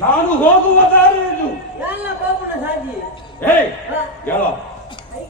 ನಾನು ಹೋಗುವ ದಾರಿ ಇದು. ಎಲ್ಲ ಪಾಪನ ಸಾಜಿ ಏಯ್ ಕೈ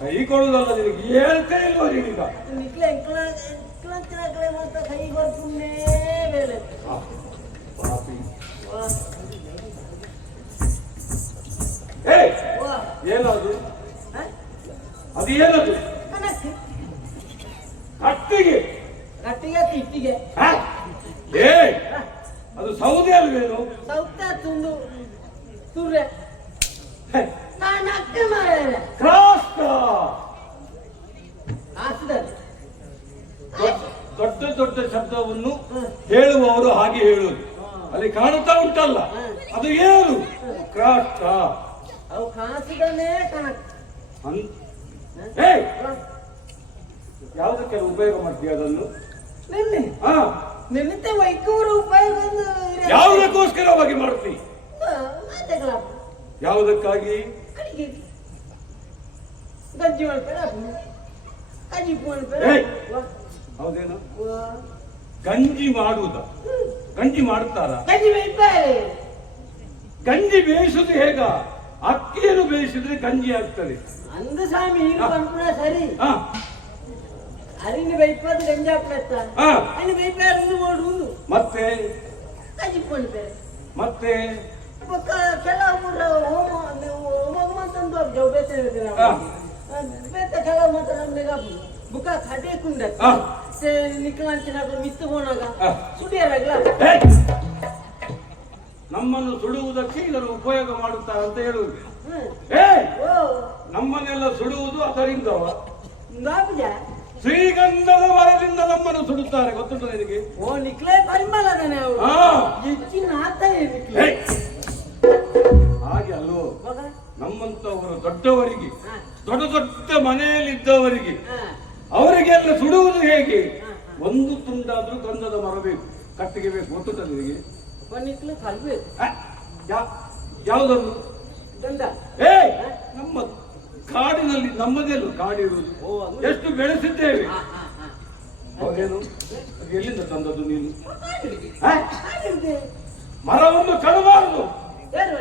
ಕೈ ಕೊಡುವುದಲ್ಲ ನಿನಗೆ ಹೇಳ್ತೇ ಇಲ್ವ ನೀನೀಗ? ಕಡೆ ಮಾತ್ರ ಕೈ ಬೇರೆ ಪಾಪಿ ಏಯ್ ಏನದು? ಅದು ಏನದು ಕಟ್ಟಿಗೆ. ಕಟ್ಟಿಗೆ ಇಟ್ಟಿಗೆ? ಹ? ಏ ಅದು ಸೌದೆ ಅಲ್ವೇನು? ಸೌತ ತುಂಡು ತುರ್ರೆ. ನಾನು ಮಾರೇನೆ ಕ್ರಾಸ್ಟ ಹಾಸಿದ್ದಾರೆ ದೊಡ್ಡ ದೊಡ್ಡ ಶಬ್ದವನ್ನು ಹೇಳುವವರು ಹಾಗೆ ಹೇಳುದು. ಅಲ್ಲಿ ಕಾಣುತ್ತಾ ಉಂಟಲ್ಲ? ಅದು ಏನು? ಕ್ರಾಸ್ಟ ಅವು ಕಾಸಿದನೇ ಕಣಕ್ ಯಾವುದಕ್ಕೆ ಉಪಯೋಗ ಮಾಡ್ತೀಯ ಅದನ್ನು? ನಿನ್ನೆ. ಹಾ. ನಿನ್ನೆ ವೈಕೂರು ಉಪಯೋಗ ಯಾವುದಕ್ಕೋಸ್ಕರವಾಗಿ ಮಾಡ್ತೀವಿ ಯಾವುದಕ್ಕಾಗಿ? ಗಂಜಿ ಮಾಡ್ತಾರೆ ಗಂಜಿ ಮಾಡ್ತಾರೆ! ಹೌದೇನು? ಗಂಜಿ ಮಾಡುವುದ ಗಂಜಿ ಮಾಡ್ತಾರ? ಗಂಜಿ ಬೇಯಿಸ್ತಾರೆ. ಗಂಜಿ ಬೇಯಿಸುದು ಹೇಗ? ಅಕ್ಕಿಯನ್ನು ಬೇಯಿಸಿದ್ರೆ ಗಂಜಿ ಆಗ್ತದೆ. ಅಂದ ಸ್ವಾಮಿ ಸರಿ. ಮತ್ತೆ? ಮತ್ತೆ? ಪಕ್ಕ ಕೆಲವು ಹೋಮ ಹೋಮ ಅಂತಂದು ಜವ್ ಬೇತೆ ಹಾ. ಬೇತ ಕೆಲವು ಮಾತ್ರ ನಮ್ಗೆ ಬುಕ್ಕ ಖಾತೆ ಕುಂಡ ಹಾ. ನಿಕ್ಲಾಂಚಿನ ಮಿತ್ತು ಹಾ. ಸುಡಿಯರಾಗ್ಲ! ನಮ್ಮನ್ನು ಸುಡುವುದಕ್ಕೆ ಇದನ್ನು ಉಪಯೋಗ ಮಾಡುತ್ತಾರೆ ಅಂತ ಹೇಳುವುದು. ಹ್ಮ್. ಏ ಓ. ನಮ್ಮನ್ನೆಲ್ಲ ಸುಡುವುದು ಅದರಿಂದ ನಾಬ್ಜ ಶ್ರೀಗಂಧದ ಮರದಿಂದ ನಮ್ಮನ್ನು ಸುಡುತ್ತಾರೆ. ಗೊತ್ತುಂಟು ನಿನಗೆ? ಓ ನಿಕ್ಲೆ ಪರಿಮಳ ಅವರು ಹಾ. ಹೆಚ್ಚಿನ ನಿಕ್ಲೆ. ಹಾಗೆ ಅಲ್ಲೋ ಮಗ. ನಮ್ಮಂತವರು ದೊಡ್ಡವರಿಗೆ ಹಾ. ದೊಡ್ಡ ದೊಡ್ಡ ಮನೆಯಲ್ಲಿದ್ದವರಿಗೆ ಹಾ. ಅವರಿಗೆಲ್ಲ ಸುಡುವುದು ಹೇಗೆ? ಒಂದು ತುಂಡಾದ್ರೂ ಗಂಧದ ಮರ ಬೇಕು ಕಟ್ಟಿಗೆ ಬೇಕು ಗೊತ್ತುಂಟ ನಿನಗೆ? ಓ ನಿಕ್ಲೆ ಕಲ್ಬೇಕು ಆ, ಯಾ- ಯಾವುದನ್ನು? ಗಂಧ. ಏ ನಮ್ಮ ಕಾಡಿನಲ್ಲಿ ನಮ್ಮದೇನು ಕಾಡಿರುವುದು ಎಷ್ಟು ಬೆಳೆಸಿದ್ದೇವೆ? ಹೌದೇನು ಎಲ್ಲಿಂದ ತಂದದ್ದು ನೀನು? ಮರವನ್ನು ಕಡಬಾರದು.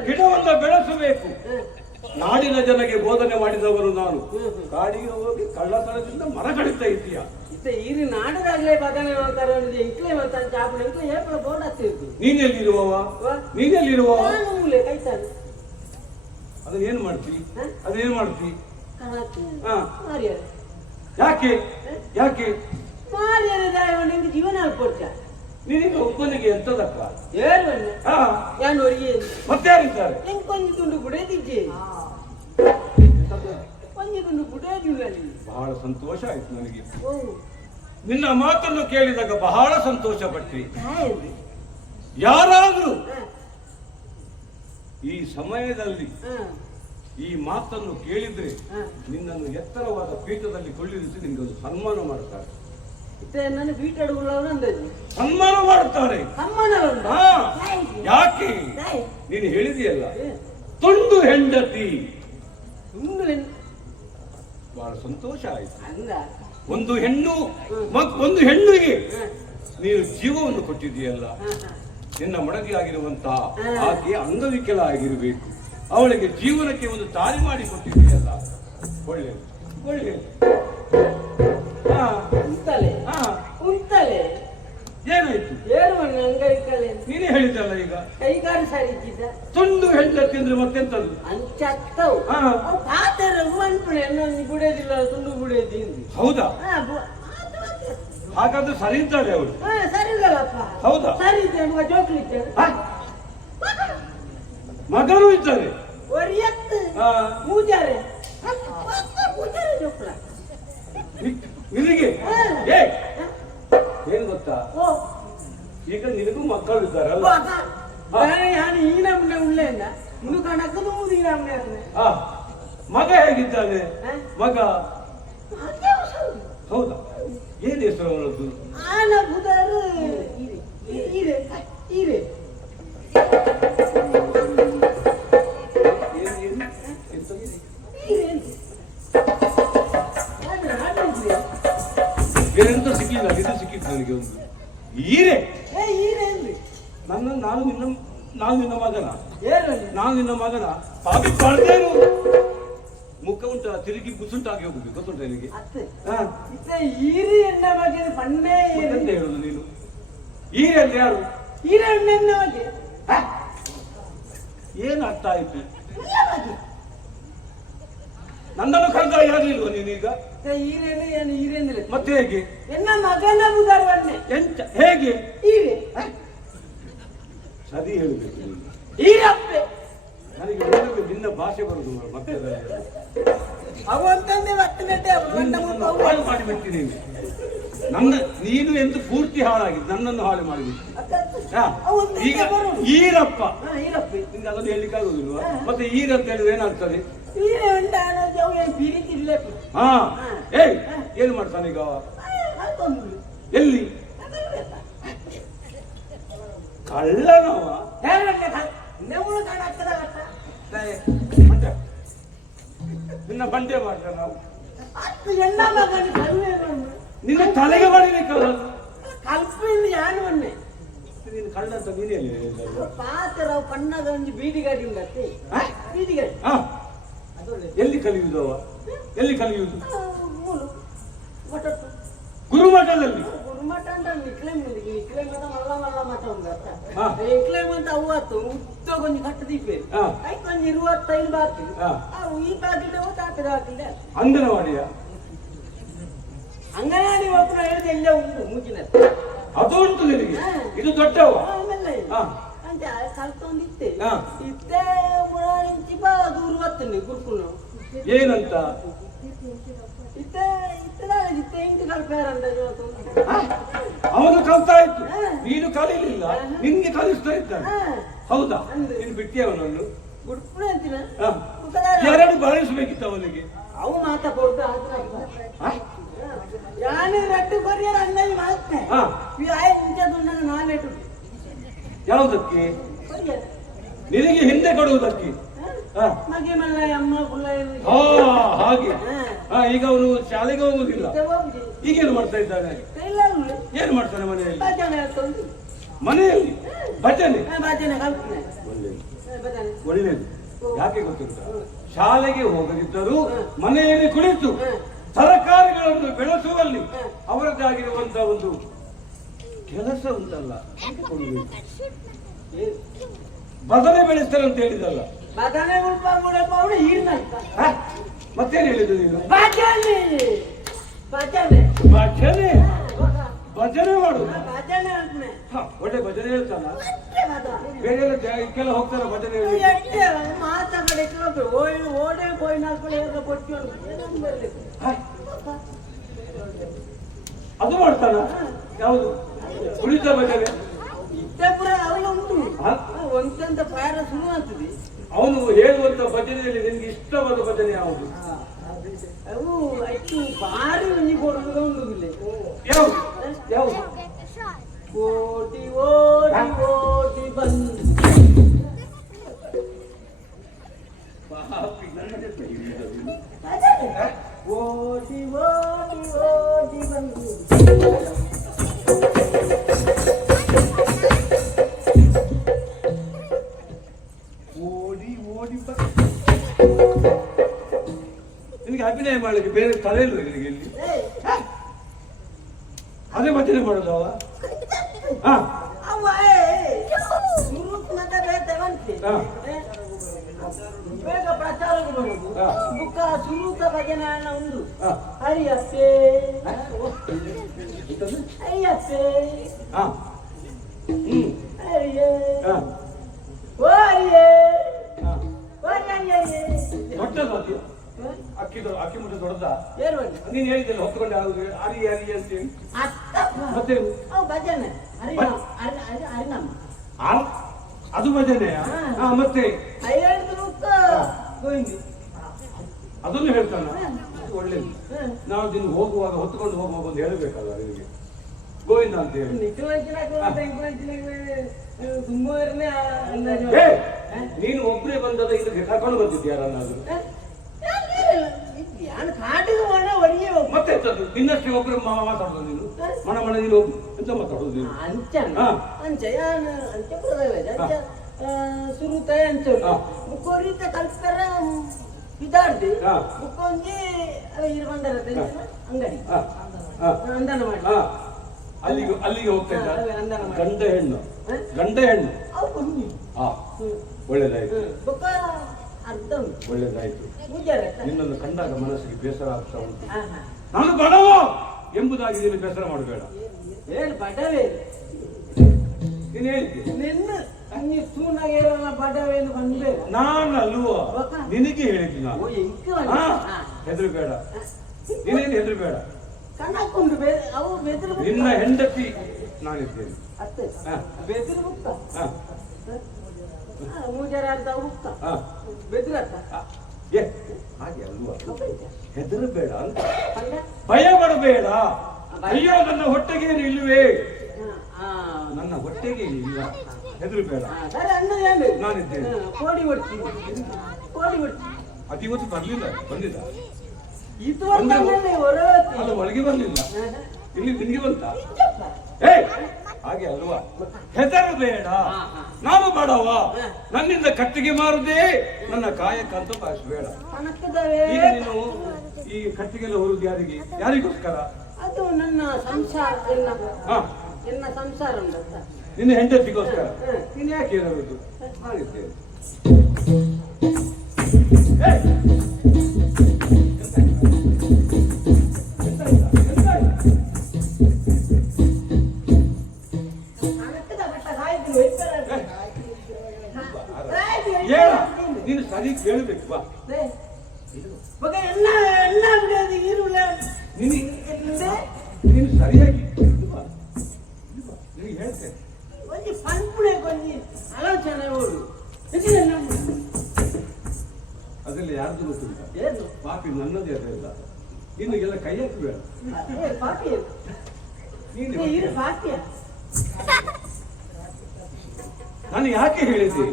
ಗಿಡವನ್ನು ಬೆಳೆಸಬೇಕು. ನಾಡಿನ ಜನಗೆ ಬೋಧನೆ ಮಾಡಿದವರು ನಾನು. ಕಾಡಿಗೆ ಹೋಗಿ ಕಳ್ಳತನದಿಂದ ಮರ ಕಡಿತಾ ಇದ್ದೀಯ? ಇಲ್ಲಿ ನಾಡಿನಾಗಲೇ ನಾಡದಾಗ್ಲೇ ಬದನೆ ಮಾಡ್ತಾರೆ ಇಂಕ್ಲೇ ಮಾಡ್ತಾನೆ ಚಾಪಣ ಎಂಕ್ಲೆ ಏಪಳ ಬೋರ್ಡ್ ಹತ್ತಿರ್ತಿ ನೀನೆಲ್ಲಿರುವವ? ನೀನೆಲ್ಲಿರುವವ? ಕೈತಾನೆ ಅದನ್ನೇನು ಮಾಡ್ತಿ? ಹ? ಅದೇನು ಮಾಡ್ತಿ? ಯಾಕೆ? ಯಾಕೆ? ನಿಂಗೆ ಜೀವನ ಅಲ್ಪಡ್ತ ನಿನಗೆ ಒಬ್ಬನಿಗೆ ಎಂತದಕ್ಕ ಏನು ಯಾನು ಒರಿಗೆ ಮತ್ತೆ ಯಾರಿದ್ದಾರೆ? ನಿಂಗೆ ಕೊಂಜಿ ತುಂಡು ಬುಡೇದಿಜ್ಜೆ ಕೊಂಜಿ ತುಂಡು ಬುಡೇದಿಲ್ಲ ನೀನು. ಬಹಳ ಸಂತೋಷ ಆಯ್ತು ನನಗೆ. ನಿನ್ನ ಮಾತನ್ನು ಕೇಳಿದಾಗ ಬಹಳ ಸಂತೋಷ ಪಟ್ಟಿ. ಯಾರಾದ್ರೂ ಈ ಸಮಯದಲ್ಲಿ ಈ ಮಾತನ್ನು ಕೇಳಿದ್ರೆ ನಿನ್ನನ್ನು ಎತ್ತರವಾದ ಪೀಠದಲ್ಲಿ ಕೊಳ್ಳಿರಿಸಿ ನಿಮಗೆ ಒಂದು ಸನ್ಮಾನ ಮಾಡ್ತಾರೆ ಸನ್ಮಾನ ಮಾಡುತ್ತಾರೆ. ಯಾಕೆ? ನೀನು ಹೇಳಿದೆಯಲ್ಲ. ತುಂಡು ಹೆಂಡತಿ. ಬಹಳ ಸಂತೋಷ ಆಯ್ತು. ಅಂದ ಒಂದು ಹೆಣ್ಣು ಮತ್ತೊಂದು ಒಂದು ಹೆಣ್ಣಿಗೆ ನೀನು ಜೀವವನ್ನು ಕೊಟ್ಟಿದೆಯಲ್ಲ ನಿನ್ನ ಮಡದಿ ಆಗಿರುವಂತಹ ಆಕೆ ಅಂಗವಿಕಲ ಆಗಿರಬೇಕು ಅವಳಿಗೆ ಜೀವನಕ್ಕೆ ಒಂದು ದಾರಿ ಮಾಡಿ ಕೊಟ್ಟಿದೆಯಲ್ಲ ಒಳ್ಳೆ. ಒಳ್ಳೆಯದು ಹಾ. ಉಂಟಲೆ ಹಾ. ಉಂಟಲೆ ಏನಾಯ್ತು? ಏನು ಮಾಡಿ ಅಂಗೈಕಲೆ ನೀನೇ ಹೇಳಿದ್ದಲ್ಲ ಈಗ? ಕೈಗಾರ ಸರಿ ಇದ್ದಿದ್ದ ತುಂಡು ಹೆಂಡತಿ ಅಂದ್ರೆ ಮತ್ತೆಂತದ್ದು? ಅಂಚತ್ತವು. ಹಾ. ಪಾತೆರ ಅನ್ಪಣೆ ನನ್ನ ಬುಡೇದಿಲ್ಲ ತುಂಡು ಬುಡೇದಿಂದು ಹೌದಾ? ಹಾ. ಹಾಗಾದ್ರೆ ಸರಿ ಇದ್ದಾರೆ ಅವರು. ಹಾ ಸರಿ ಹೌದಾ? ಸರಿ ಇದೆ ಮಗ ಜೋಕ್ಲಿಕ್ಕೆ? ಮಗನೂ ಇದ್ದಾರೆ. ಒರಿಯತ್ತು. ಹಾ. ಮೂಜಾರೆ. ಮೂಜಾರೆ ಜೋಕ್ಲ. ನಿ- ನಿನಗೆ ಏ. ಏನ್ ಗೊತ್ತಾ? ಓ. ಈಗ ನಿನಗೂ ಮಕ್ಕಳು ಇದ್ದಾರಲ್ಲ? ಮಗ ಈ ನಮ್ನೆ ಇನ್ನು ಕಣಕ್ಕದು ಮೂದು ಈ ನಮ್ನೆ ಅಂದೆ ಆ, ಮಗ ಹೇಗಿದ್ದಾನೆ? ಮಗ. ಹೌದಾ? ಏನು ಹೆಸರು ಅವಳದ್ದು ಆನ ಬುಧರು ಇರೆ ಇರೆ ಬೇರೆಂತ ಸಿಕ್ಕಿಲ್ಲ ಇದು ಸಿಕ್ಕಿತ್ತು ನನಗೆ ಒಂದು. ಈರೆ ನನ್ನ ನಾನು ನಿನ್ನ ನಾನು ನಿನ್ನ ಮಗನ. ನಾನು ನಿನ್ನ ಮಗನ. ಪಾಪಿ ಪಡೆದೇನು ಮುಖ ಉಂಟ ತಿರುಗಿ ಬುಸುಂಟಾಗಿ ಹೋಗುದು ಗೊತ್ತುಂಟ ನಿನಗೆ? ಅತ್ತೆ ಹಾ. ಇತ್ತೆ ಈರಿ ಎಣ್ಣ ಬಗ್ಗೆ ಬಣ್ಣೇ ಎಂತ ಹೇಳುದು ನೀನು? ಅಂದ್ರೆ ಯಾರು? ಈರೆ ಎಣ್ಣ ಬಗ್ಗೆ? ಏನು ಅರ್ಥ ಆಯ್ತು? ನನ್ನನ್ನು ಕರೆದ ಯಾರಿಲ್ವ ನೀನೀಗ ಈರೇನು ಏನು? ಈರೇನಿಲ್ಲ ಮತ್ತೆ ಹೇಗೆ? ಎನ್ನ ಮಗನ ಮುದರವನ್ನೆ ಎಂತ? ಹೇಗೆ? ಈರೆ ಸರಿ ಹೇಳಬೇಕು ನನಗೆ ನಿನಗೆ ನಿನ್ನ ಭಾಷೆ ಬರುದು ಮತ್ತೆ ಅದರಲ್ಲಿ. ಅವಂತಂದೆ ಮತ್ತೆ ಹಾಳು ಮಾಡಿಬಿಡ್ತೀನಿ ನೀನು. ನನ್ನ ನೀನು ಎಂದು ಪೂರ್ತಿ ಹಾಳಾಗಿದ್ದು ನನ್ನನ್ನು ಹಾಳು ಮಾಡಿಬಿಟ್ಟು. ಈಗ. ಈರಪ್ಪ. ನಿಂಗೆ ಅದನ್ನು ಹೇಳಲಿಕ್ಕೆ ಆಗುದಿಲ್ವಾ? ಮತ್ತೆ ಈರ ಅಂತ ಹೇಳಿದ್ರೆ ಏನಾಗ್ತದೆ ಹಾ. ಏಯ್ ಏನು ಮಾಡ್ತಾನೆ ಈಗ ಎಲ್ಲಿ? ಕಳ್ಳನವ. ನಿನ್ನ ಬಂಡೆ ಮಾಡ್ತಾನ ನಾವು. ನಿನ್ನ ತಲೆಗೆ ಮಾಡಿಲಿಕ್ಕಲ್ಲ ಕಲ್ಪಿಂದ ಯಾರು ಬನ್ನೆ ನೀನು ಕಳ್ಳ ಅಂತ ನೀನೇ? ಪಾತ್ರ ಕಣ್ಣದ ಒಂದು ಬೀದಿ ಗಾಡಿ ಉಂಟತ್ತೆ ಬೀದಿಗಾಡಿ. ಎಲ್ಲಿ ಕಲಿಯುವುದು ಅವ? ಎಲ್ಲಿ ಕಲಿಯುವುದು? ಗುರುಮಠದಲ್ಲಿ. ಉಮ್ಮಟಂಡ ನಿಕ್ಲೆಮ್ ನಿನಗೆ ನಿಕ್ಲೆಮ್ ಮತ ಮಲ್ಲ ಮಲ್ಲ ಮಠ ಒಂದು ಅರ್ಥ ನಿಕ್ಲೆಮ್ ಅಂತ ಅವತ್ತು ಉದ್ಯೋಗ ಒಂದು ಕಟ್ಟದಿಪ್ಪೆ ಆಯ್ತು ಒಂದು ಇರುವತ್ತೈದು ಈ ಬಾಗಿಲು ತಾತರ ಹಾಕಿಲ್ಲ ಅಂಗನವಾಡಿಯ. ಅಂಗನವಾಡಿ ಒಬ್ಬರು ಹೇಳಿದ ಎಲ್ಲ ಉಂಟು ಮುಂಚಿನ ಅದು ಉಂಟು ನಿನಗೆ. ಇದು ದೊಡ್ಡವ. ಕಲ್ತೊಂದಿತ್ತೆ ಇತ್ತೆ ಇತ್ತೆ ಮುರಾಳಿ ಚಿಪ ಅದು ಉರುವತ್ತಂಡಿ ಏನಂತ? ಅವನು ಕಲ್ತಾ ಇತ್ತು. ನೀನು ಕಲೀಲಿಲ್ಲ. ನಿನ್ಗೆ ಕಲಿಸ್ತಾ ಇದ್ದಾನೆ. ಹೌದಾ. ನೀನು ಬಿಟ್ಟಿ ಅವನನ್ನು. ಎರಡು ಬಳಸಬೇಕಿತ್ತು ಅವನಿಗೆ. ಅವು ಮಾತಾ ಕೊಡ್ತಾ ಹಾ? ಯಾನಿ ರಟ್ಟು ನನ್ನ ನಾಲೆಟು ಯಾವುದಕ್ಕೆ? ನಿನಗೆ ಹಿಂದೆ ಕೊಡುವುದಕ್ಕೆ. ಹಾಗೆ. ಹಾ ಈಗ ಅವನು ಶಾಲೆಗೆ ಹೋಗುದಿಲ್ಲ. ಈಗೇನು ಮಾಡ್ತಾ ಇದ್ದಾನೆ ಏನು ಮಾಡ್ತಾನೆ ಮನೆಯಲ್ಲಿ? ಮನೆಯಲ್ಲಿ? ಭಜನೆ? ಒಳ್ಳೆಯದು ಯಾಕೆ ಗೊತ್ತು ಶಾಲೆಗೆ ಹೋಗದಿದ್ದರೂ ಮನೆಯಲ್ಲಿ ಕುಳಿತು ತರಕಾರಿಗಳನ್ನು ಬೆಳೆಸುವಲ್ಲಿ ಅವರದ್ದಾಗಿರುವಂತಹ ಒಂದು ಕೆಲಸ ಉಂಟಲ್ಲ. ಬದನೆ ಬೆಳೆಸ್ತಾರೆ ಅಂತ ಹೇಳಿದಲ್ಲ ಹೇಳಿದ್ರು? ಮತ್ತೇನು ಹೇಳಿದ್ದು ನೀನು? ಭಜನೆ. ಭಜನೆ. ಭಜನೆ? ಭಜನೆ ಮಾಡು. ಭಜನೆ ಹ, ಒಳ್ಳೆ ಭಜನೆ ಹೇಳ್ತಾನ? ಮತ್ತೆ ಭಜನೆ ಬೇರೆ ಎಲ್ಲ ಜ- ಹೋಗ್ತಾರ ಭಜನೆ ಹೇಳಿ? ಓಡಿ ನಾಲ್ಕು ಬರಲಿಕ್ಕೆ ಹ? ಅದು ಮಾಡ್ತಾನ? ಯಾವುದು? ಕುಳಿತ ಭಜನೆ? ಇದ್ದೇ ಪುರ ಅವಳ ಉಂಟು ಹ? ಒಂದಂತ ಪಾಯರ ಶುರು ಆಗ್ತದೆ. ಅವನು ಹೇಳುವಂತ ಭಜನೆಯಲ್ಲಿ ನಿನ್ಗೆ ಇಷ್ಟವಾದ ಭಜನೆ ಯಾವುದು? ಅವು ಅಷ್ಟು ಭಾರಿ ಯಾವುದು? ಯಾವುದು? ಓಟಿ ಓಟಿ ತಲೆ ಇಲ್ವ ಇಲ್ಲಿ. ಅದೇ ಭಜನೆ ಮಾಡೋದು ಅವ? ಹಾ? ಮತ್ತೆ ಬೇಗ ಪ್ರಚಾರಕ್ಕೆ ಬರುದು. ಹಾ. ಬುಕ್ಕ ಸುರುತ ಭಜನೆ ಅಣ್ಣ ಉಂಟು ಹಾ. ಹರಿಯಪ್ಪೆ ಎಂತದು? ಅಯ್ಯಪ್ಪೆ. ಹಾ. ಹ್ಮ್. ಹರಿಯೇ ಹಾ. ಅಕ್ಕಿ ದೊ- ಅಕ್ಕಿ ಮುಟ್ಟ ದೊಡ್ಡದ? ನೀನು ಹೇಳಿದ್ದಲ್ಲ ಹೊತ್ಕೊಂಡು ಆಗುದು ಅರಿ ಅರಿ ಅತ್ತಪ್ಪ ಮತ್ತೆ ಅವು ಭಜನೆ. ಆ- ಅದು ಭಜನೆಯಾ? ಹಾ. ಹಾ ಮತ್ತೆ? ಐದು ಬುಕ್ಕ ಗೋವಿಂದಿ ಅದನ್ನು ಹೇಳ್ತಾನ? ಒಳ್ಳೇದು. ಹ್ಮ್. ನಾವು ದಿನ ಹೋಗುವಾಗ ಹೊತ್ಕೊಂಡು ಹೋಗುವಾಗ ಒಂದು ಹೇಳಬೇಕಲ್ಲ ನಿಮಗೆ ಗೋವಿಂದ ಅಂತ ಹೇಳಿ. ಸುಮ್ಮನೆ ಏ, ನೀನು ಒಬ್ಬರೇ ಬಂದದ ಇದಕ್ಕೆ ಕರ್ಕೊಂಡು ಬರ್ತಿದ್ಯಾ ಯಾರನ್ನಾದ್ರು ಯಾನು ಕಾಟಿಗೆ ಹೋಣ ಒಳಗೆ ಹೋಗು ಮತ್ತೆ ನಿನ್ನಷ್ಟೇ ಒಬ್ಬರು ಮಾತಾಡೋದು ನೀನು? ಮಣ ನೀನು ಹೋಗು ಎಂತ ಮಾತಾಡೋದು ನೀನು? ಅಂಚ ಅಂಚೆ ಅಂಚ ಯಾನು ಅಂಚ ಪ್ರದವೆ ಅಂಚ ಸುರುತ ಅಂಚ ಹಾ. ಬುಕ್ಕೋರಿತ ಕಲ್ಪರ ಇದಾರ್ದು. ಬುಕ್ಕೊಂಜಿ ಇರುವಂದರ ಅಂಗಡಿ. ಅಂದನ ಮಾಡಿ. ಅಲ್ಲಿಗೆ ಅಲ್ಲಿಗೆ ಹೋಗ್ತಾ ಇದ್ದ. ಗಂಡ ಹೆಣ್ಣು? ಗಂಡ ಹೆಣ್ಣು. ಒಳ್ಳೇದಾಯ್ತು. ಅರ್ಧ ಉಂಟು ಒಳ್ಳೇದಾಯ್ತು. ಪೂಜಾರ ನಿನ್ನನ್ನು ಕಂಡಾಗ ಮನಸ್ಸಿಗೆ ಬೇಸರ ಆಗ್ತಾ ಉಂಟು. ನಾನು ಬಡವ ಎಂಬುದಾಗಿ ನೀನು ಬೇಸರ ಮಾಡಬೇಡ. ಏನು ಬಡವೇ? ನೀನು ಹೇಳಿದ್ದೆ ನಿನ್ನ ಅಂಗಿ ಸೂನಾಗಿರಲ್ಲ ಎಂದು ಬಂದೆ ನಾನು ಅಲ್ವಾ ನಿನಗೆ ಹೇಳಿದ್ದು ನಾನು. ಓ ಎಂಕ ಹಾ ಹೆದರಬೇಡ. ನೀನೇನು ಹೆದರಬೇಡ? ಕಣ್ಣಾಕೊಂಡು ಬೇರೆ ಅವು ಬೆದ್ರು ನಿನ್ನ ಹೆಂಡತಿ ನಾನಿದ್ದೇನೆ. ಅತ್ತೆ ಹಾ. ಬೆದ್ರು ಮುಕ್ತ ಹಾ, ಏ ಹಾಗೆ ಅಲ್ವಾ? ಹೆದರಬೇಡ ಭಯ. ಪಡಬೇಡ ಅಯ್ಯೋ ನನ್ನ ಹೊಟ್ಟೆಗೆ ನಿಲ್ಲುವೆ ಹಾ ನನ್ನ ಹೊಟ್ಟೆಗೆ ಇಲ್ಲ ಹೆದರಬೇಡ. ನಾನಿದ್ದೇನೆ. ಕೋಡಿ ಹೊಡ್ತೀನಿ ಕೋಡಿ ಹೊಡ್ತೀನಿ ಅದು ಇವತ್ತು ಬರ್ಲಿಲ್ಲ ಬಂದಿಲ್ಲ. ಇದು ಒಳಗೆ ಬರ್ಲಿಲ್ಲ ಇಲ್ಲಿ ನಿನ್ಗೆ ಬಂತ? ಏ ಹಾಗೆ ಅಲ್ವಾ? ಹೆದರಬೇಡ ನಾನು ಬಡವ. ನನ್ನಿಂದ ಕಟ್ಟಿಗೆ ಮಾರುದೇ ನನ್ನ ಕಾಯಕ್ಕಂತೂ ಭಾಷಬೇಡ ಈಗ ನೀನು ಈ ಕತ್ತಿಗೆಲ್ಲ ಹೊರುದು ಯಾರಿಗೆ? ಯಾರಿಗೋಸ್ಕರ? ಅದು ನನ್ನ ಸಂಸಾರ ಎನ್ನ ಸಂಸಾರ ನಿನ್ನ ಹೆಂಡತಿಗೋಸ್ಕರ. ನೀನು ಯಾಕೆ ಹೇಳಬೇಕು ನಾನಿದ್ದೇನೆ ಅದರಲ್ಲಿ ಯಾರ್ದು ಗೊತ್ತಿಲ್ಲ. ಏನು? ಪಾಪಿ ನನ್ನದೇ ಅದೆಲ್ಲ ಇನ್ನು ಎಲ್ಲ ಕೈ ಹಾಕಬೇಡ. ಏ ನೀನು ಏ ಇರು ಪಾಟಿಯ ನಾನು ಯಾಕೆ ಹೇಳಿದೆ?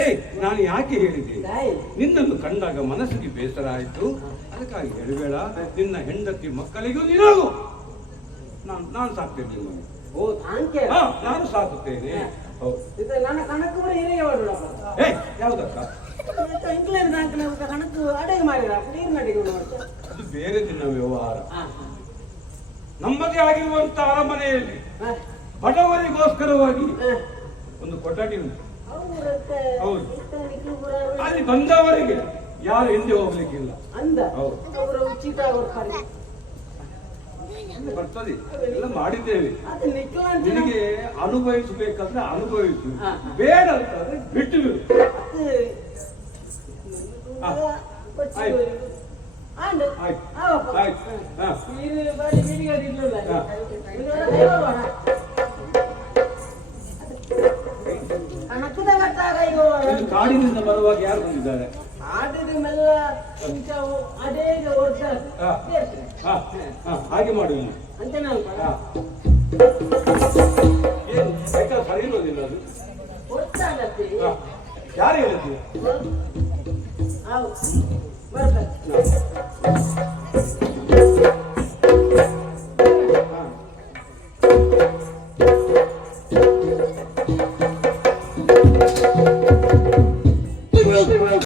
ಏ ನಾನು ಯಾಕೆ ಹೇಳಿದೆ? ನಿನ್ನನ್ನು ಕಂಡಾಗ ಮನಸ್ಸಿಗೆ ಬೇಸರ ಆಯಿತು. ಅದಕ್ಕಾಗಿ ಹೇಳಬೇಡ. ನಿನ್ನ ಹೆಂಡತಿ ಮಕ್ಕಳಿಗೂ ನೀನು ನಾನು ನಾನು ಸಾಕ್ತೇನೆ ಓ ನಾನು ಸಾಕುತ್ತೇನೆ. ಹೌದು. ಯಾವುದಕ್ಕ? ಇಂಗ್ಲೆಂಡ್ ಬ್ಯಾಂಕ್ ಕಣಕ್ಕೆ ಅಡಿಗೆ ಮಾಡಿರ ನೀರು ನಡಿಗೆ ಮಾಡ್ತಾ ಅದು ಬೇರೆ ದಿನ ವ್ಯವಹಾರ. ನಮ್ಮದೇ ಆಗಿರುವಂತಹ ಅರಮನೆಯಲ್ಲಿ ಬಡವರಿಗೋಸ್ಕರವಾಗಿ ಒಂದು ಕೊಠಡಿ ಉಂಟು. ಹೌದು. ಅಲ್ಲಿ ಬಂದವರಿಗೆ ಯಾರು ಹಿಂದೆ ಹೋಗ್ಲಿಕ್ಕಿಲ್ಲ. ಅಂದ? ಹೌದು. ಅವರ ಉಚಿತ ಕೊಡ್ತಾರೆ ಬರ್ತದೆ. ಎಲ್ಲ ಮಾಡಿದ್ದೇವೆ. ನಿನಗೆ ಅನುಭವಿಸಬೇಕಾದ್ರೆ ಅನುಭವಿಸು. ಬೇಡ ಅಂತಂದ್ರೆ ಬಿಟ್ಟು ಕಾಡಿನಿಂದ ಬರುವಾಗ ಯಾರು ಬಂದಿದ್ದಾರೆ? ಕೊಂಚ ಅದೇ ಹಾಗೆ ಮಾಡುವ ಅಂತ ನಾನು. ಏನು ಸೈಕಲ್ ಸರಿ ಇರೋದಿಲ್ಲ ಅದು. ಯಾರು ಹೇಳಿದ್ರು ಹೌದು